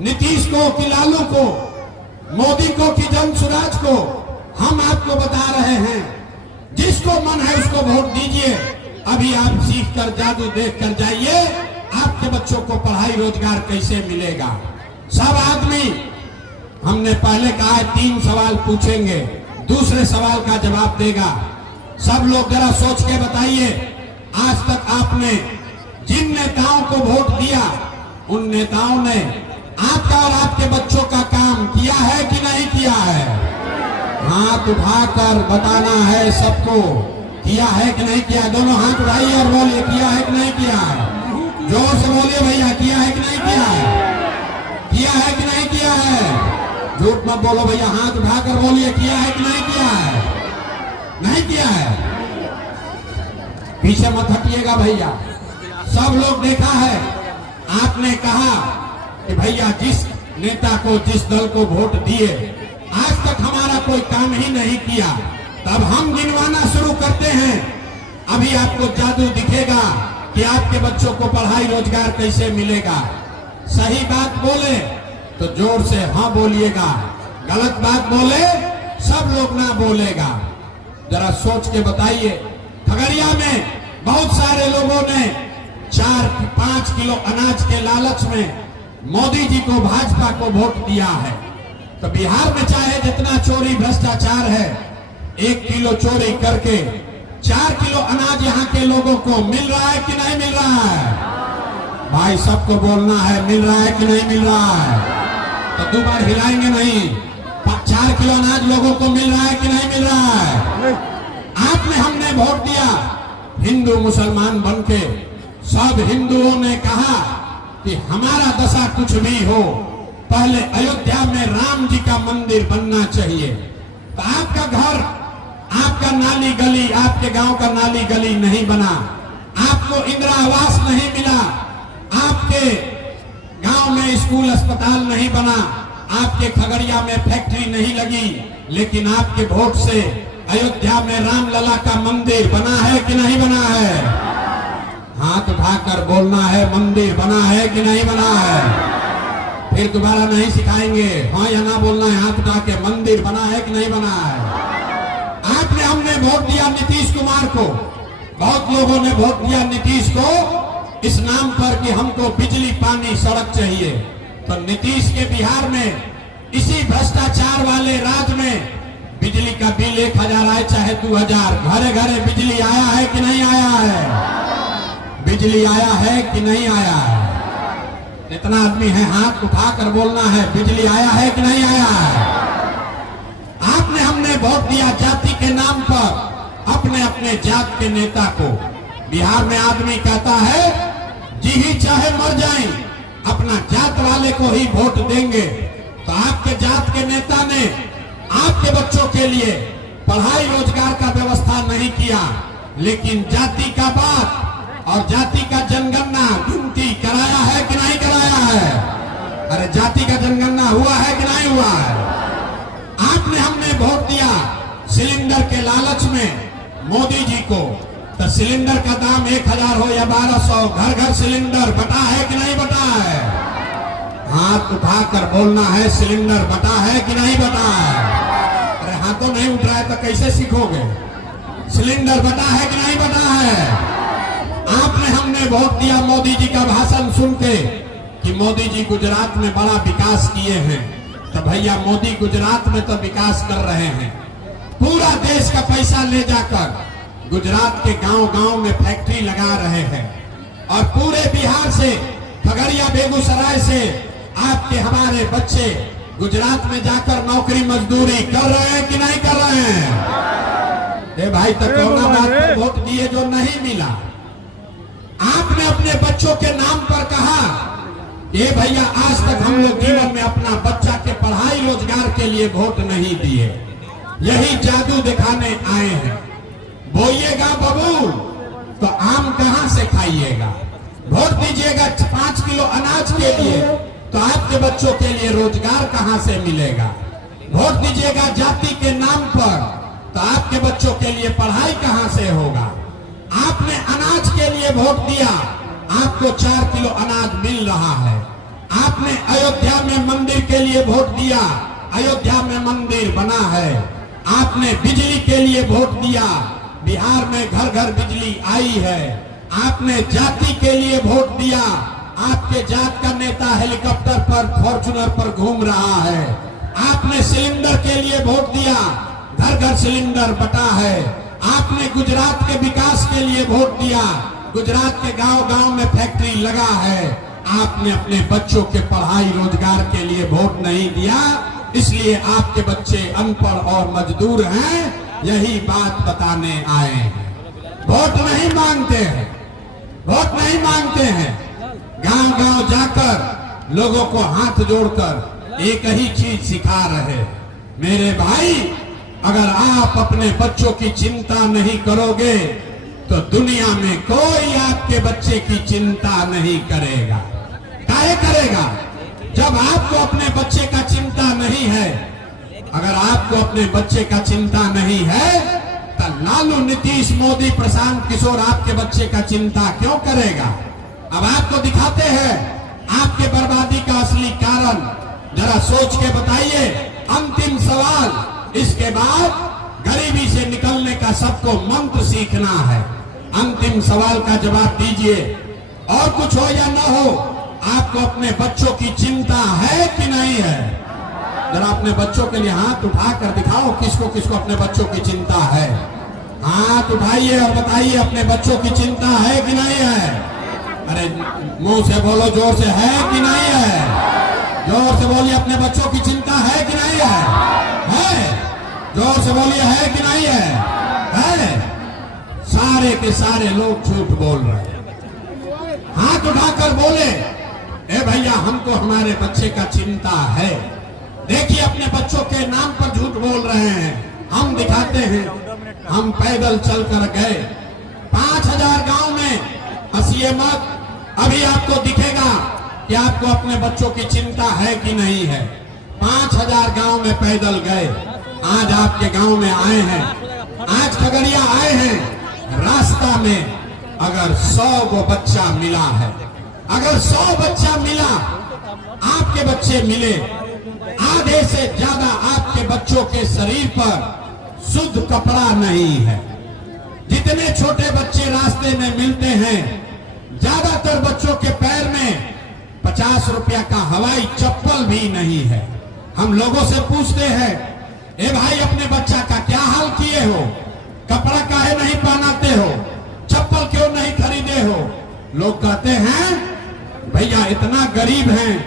नीतीश को कि लालू को, मोदी को कि जन सुराज को, हम आपको बता रहे हैं, जिसको मन है उसको वोट दीजिए। अभी आप सीख कर जादू देख कर जाइए, आपके बच्चों को पढ़ाई रोजगार कैसे मिलेगा। सब आदमी, हमने पहले कहा है 3 सवाल पूछेंगे, दूसरे सवाल का जवाब देगा। सब लोग जरा सोच के बताइए, आज तक आपने जिन नेताओं को वोट दिया, उन नेताओं ने आपका और आपके बच्चों का काम किया है कि नहीं किया है? हाथ उठाकर बताना है सबको, किया है कि नहीं किया। दोनों हाथ उठाइए और बोलिए, किया है कि नहीं किया है। जोर से बोलिए भैया, किया है कि नहीं किया है? किया है कि नहीं किया है? झूठ मत बोलो भैया, हाथ उठाकर बोलिए, किया है कि नहीं किया है? नहीं किया है। पीछे मत हटिएगा भैया। सब लोग देखा है, आपने कहा कि भैया जिस नेता को, जिस दल को वोट दिए, आज तक हमारा कोई काम ही नहीं किया। तब हम गिनवाना शुरू करते हैं। अभी आपको जादू दिखेगा कि आपके बच्चों को पढ़ाई रोजगार कैसे मिलेगा। सही बात बोले तो जोर से हाँ बोलिएगा, गलत बात बोले सब लोग ना बोलेगा। जरा सोच के बताइए, खगड़िया में बहुत सारे लोगों ने 4-5 किलो अनाज के लालच में मोदी जी को, भाजपा को वोट दिया है। तो बिहार में चाहे जितना चोरी भ्रष्टाचार है, 1 किलो चोरी करके 4 किलो अनाज यहाँ के लोगों को मिल रहा है कि नहीं मिल रहा है? भाई सबको बोलना है, मिल रहा है कि नहीं मिल रहा है? तो 2 बार हिलाएंगे नहीं। 4 किलो अनाज लोगों को मिल रहा है कि नहीं मिल रहा है? आपने, हमने वोट दिया, हिंदू मुसलमान बनके सब हिंदुओं ने कहा कि हमारा दशा कुछ भी हो, पहले अयोध्या में राम जी का मंदिर बनना चाहिए। तो आपका घर, आपका नाली गली, आपके गांव का नाली गली नहीं बना, आपको इंदिरा आवास नहीं मिला, आपके गांव में स्कूल अस्पताल नहीं बना, आपके खगड़िया में फैक्ट्री नहीं लगी, लेकिन आपके वोट से अयोध्या में रामलला का मंदिर बना है कि नहीं बना है? हाथ उठाकर बोलना है, मंदिर बना है कि नहीं बना है? फिर दोबारा नहीं सिखाएंगे, हाँ या ना बोलना है, हाथ उठा के, मंदिर बना है कि नहीं बना है? आपने, हमने वोट दिया नीतीश कुमार को, बहुत लोगों ने वोट दिया नीतीश को इस नाम पर कि हमको बिजली, पानी, सड़क चाहिए। तो नीतीश के बिहार में, इसी भ्रष्टाचार वाले राज में बिजली का बिल 1000 आए चाहे 2000, घरे घरे बिजली आया है कि नहीं आया है? बिजली आया है कि नहीं आया है? जितना आदमी है हाथ उठाकर बोलना है, बिजली आया है कि नहीं आया है? आपने, हमने वोट दिया जाति के नाम पर अपने अपने जात के नेता को। बिहार में आदमी कहता है जी ही चाहे मर जाएं, अपना जात वाले को ही वोट देंगे। तो आपके जात के नेता ने आपके बच्चों के लिए पढ़ाई रोजगार का व्यवस्था नहीं किया, लेकिन जाति का बात और जाति का जनगणना, गिनती कराया है कि नहीं कराया है? अरे जाति का जनगणना हुआ है कि नहीं हुआ है? आपने, हमने वोट दिया सिलेंडर के लालच में मोदी जी को। तो सिलेंडर का दाम 1000 हो या 1200, घर घर सिलेंडर बटा है कि नहीं बटा है? हाथ उठाकर बोलना है, सिलेंडर बटा है कि नहीं बटा है? अरे हाथों नहीं उठ रहा है तो कैसे सीखोगे? सिलेंडर बटा है कि नहीं बटा है? आपने, हमने वोट दिया मोदी जी का भाषण सुन के कि मोदी जी गुजरात में बड़ा विकास किए हैं। तो भैया मोदी गुजरात में तो विकास कर रहे हैं, पूरा देश का पैसा ले जाकर गुजरात के गांव-गांव में फैक्ट्री लगा रहे हैं, और पूरे बिहार से, खगड़िया, बेगूसराय से आपके, हमारे बच्चे गुजरात में जाकर नौकरी मजदूरी कर रहे हैं कि नहीं कर रहे हैं? ए भाई, तो कौन बात पर वोट दिए जो नहीं मिला? आपने अपने बच्चों के नाम पर कहा, ये भैया आज तक हम लोग जीवन में अपना बच्चा के पढ़ाई रोजगार के लिए वोट नहीं दिए, यही जादू दिखाने आए हैं। बोइएगा बबूल तो आम कहां से खाइएगा? वोट दीजिएगा 5 किलो अनाज के लिए तो आपके बच्चों के लिए रोजगार कहां से मिलेगा? वोट दीजिएगा जाति के नाम पर तो आपके बच्चों के लिए पढ़ाई कहां से होगा? आपने अनाज के लिए वोट दिया, आपको 4 किलो अनाज मिल रहा है, आपने अयोध्या में मंदिर के लिए वोट दिया, अयोध्या में मंदिर बना है। आपने बिजली के लिए वोट दिया, बिहार में घर घर बिजली आई है। आपने जाति के लिए वोट दिया, आपके जात का नेता हेलीकॉप्टर पर, फॉर्च्यूनर पर घूम रहा है। आपने सिलेंडर के लिए वोट दिया, घर घर सिलेंडर बटा है। आपने गुजरात के विकास के लिए वोट दिया, गुजरात के गांव गांव में फैक्ट्री लगा है। आपने अपने बच्चों के पढ़ाई रोजगार के लिए वोट नहीं दिया, इसलिए आपके बच्चे अनपढ़ और मजदूर हैं। यही बात बताने आए हैं। वोट नहीं मांगते हैं, वोट नहीं मांगते हैं। गांव गांव जाकर लोगों को हाथ जोड़कर एक ही चीज सिखा रहे, मेरे भाई अगर आप अपने बच्चों की चिंता नहीं करोगे तो दुनिया में कोई आपके बच्चे की चिंता नहीं करेगा। काहे करेगा? जब आपको अपने बच्चे का चिंता नहीं है, अगर आपको अपने बच्चे का चिंता नहीं है तो लालू, नीतीश, मोदी, प्रशांत किशोर आपके बच्चे का चिंता क्यों करेगा? अब आपको दिखाते हैं आपके बर्बादी का असली कारण, जरा सोच के बताइए। अंतिम सवाल, इसके बाद गरीबी से निकलने का सबको मंत्र सीखना है। अंतिम सवाल का जवाब दीजिए। और कुछ हो या न हो, आपको अपने बच्चों की चिंता है कि नहीं है? जरा अपने बच्चों के लिए हाथ उठाकर दिखाओ, किसको किसको अपने बच्चों की चिंता है। हाथ उठाइए और बताइए अपने बच्चों की चिंता है कि नहीं है। अरे मुंह से बोलो, जोर से, है कि नहीं है? जोर से बोलिए, अपने बच्चों की चिंता है कि नहीं है? है? जोर से बोलिए, है कि नहीं है? है? सारे के सारे लोग झूठ बोल रहे हैं। हाथ उठाकर बोले, ए भैया हमको हमारे बच्चे का चिंता है। देखिए अपने बच्चों के नाम पर झूठ बोल रहे हैं। हम दिखाते हैं, हम पैदल चलकर गए 5000 गांव में। हंसिए मत, अभी आपको दिखेगा कि आपको अपने बच्चों की चिंता है कि नहीं है। 5000 गांव में पैदल गए, आज आपके गांव में आए हैं, आज खगड़िया आए हैं। रास्ता में अगर 100 को बच्चा मिला है, अगर 100 बच्चा मिला, आपके बच्चे मिले, आधे से ज्यादा आपके बच्चों के शरीर पर शुद्ध कपड़ा नहीं है। जितने छोटे बच्चे रास्ते में मिलते हैं, ज्यादातर बच्चों के पैर में 50 रुपया का हवाई चप्पल भी नहीं है। हम लोगों से पूछते हैं, ए भाई अपने बच्चा का क्या हाल किए हो? कपड़ा काहे नहीं पहनाते हो? चप्पल क्यों नहीं खरीदे हो? लोग कहते हैं भैया इतना गरीब हैं,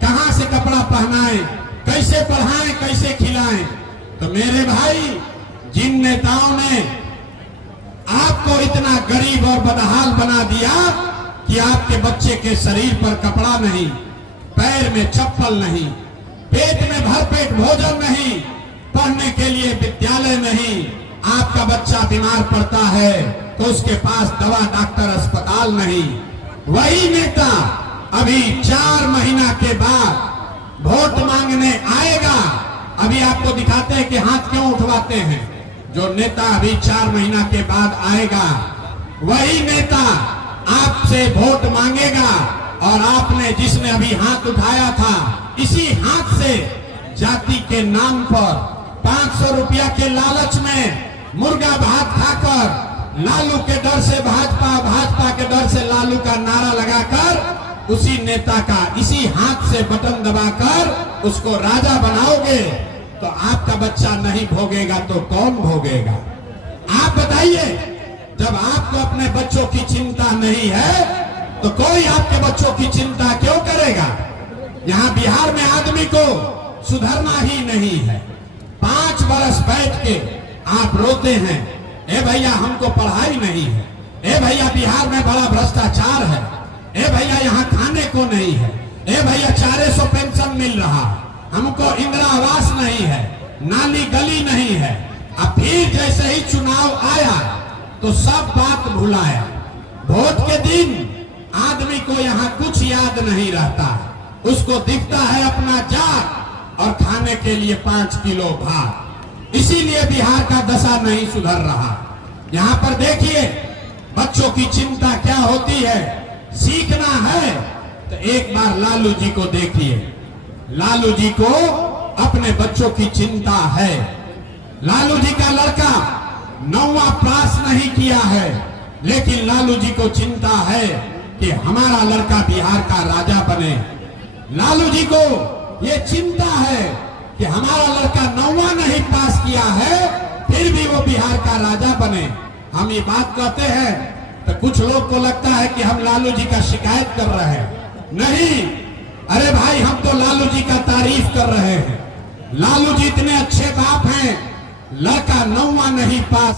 कहां से कपड़ा पहनाएं, कैसे पढ़ाएं, कैसे खिलाएं। तो मेरे भाई, जिन नेताओं ने आपको इतना गरीब और बदहाल बना दिया कि आपके बच्चे के शरीर पर कपड़ा नहीं, पैर में चप्पल नहीं, पेट में भरपेट भोजन नहीं, पढ़ने के लिए विद्यालय नहीं, आपका बच्चा बीमार पड़ता है तो उसके पास दवा, डॉक्टर, अस्पताल नहीं, वही नेता अभी 4 महीना के बाद वोट मांगने आएगा। अभी आपको दिखाते हैं कि हाथ क्यों उठवाते हैं। जो नेता अभी 4 महीना के बाद आएगा, वही नेता आपसे वोट मांगेगा। और आपने, जिसने अभी हाथ उठाया था, इसी हाथ से जाति के नाम पर 500 रुपया के लालच में मुर्गा भात खाकर, लालू के डर से भाजपा, भाजपा के डर से लालू का नारा लगाकर, उसी नेता का इसी हाथ से बटन दबाकर उसको राजा बनाओगे तो आपका बच्चा नहीं भोगेगा तो कौन भोगेगा? आप बताइए। जब आपको अपने बच्चों की चिंता नहीं है तो कोई आपके बच्चों की चिंता क्यों करेगा? यहाँ बिहार में आदमी को सुधरना ही नहीं है। 5 बरस बैठ के आप रोते हैं, ए भैया हमको पढ़ाई नहीं है, ए भैया बिहार में बड़ा भ्रष्टाचार है, ए भैया यहाँ खाने को नहीं है, ए भैया 400 पेंशन मिल रहा, हमको इंदिरा आवास नहीं है, नाली गली नहीं है। अब फिर जैसे ही चुनाव आया तो सब बात भुलाया। वोट के दिन आदमी को यहाँ कुछ याद नहीं रहता, उसको दिखता है अपना जात और खाने के लिए 5 किलो भात। इसीलिए बिहार का दशा नहीं सुधर रहा। यहाँ पर देखिए बच्चों की चिंता क्या होती है। सीखना है तो एक बार लालू जी को देखिए। लालू जी को अपने बच्चों की चिंता है। लालू जी का लड़का 9वां पास नहीं किया है, लेकिन लालू जी को चिंता है कि हमारा लड़का बिहार का राजा बने। लालू जी को ये चिंता है कि हमारा लड़का 9वां नहीं पास किया है, फिर भी वो बिहार का राजा बने। हम ये बात कहते हैं तो कुछ लोग को लगता है कि हम लालू जी का शिकायत कर रहे हैं। नहीं, अरे भाई, हम तो लालू जी का तारीफ कर रहे हैं। लालू जी इतने अच्छे बाप हैं, लड़का 9वां नहीं पास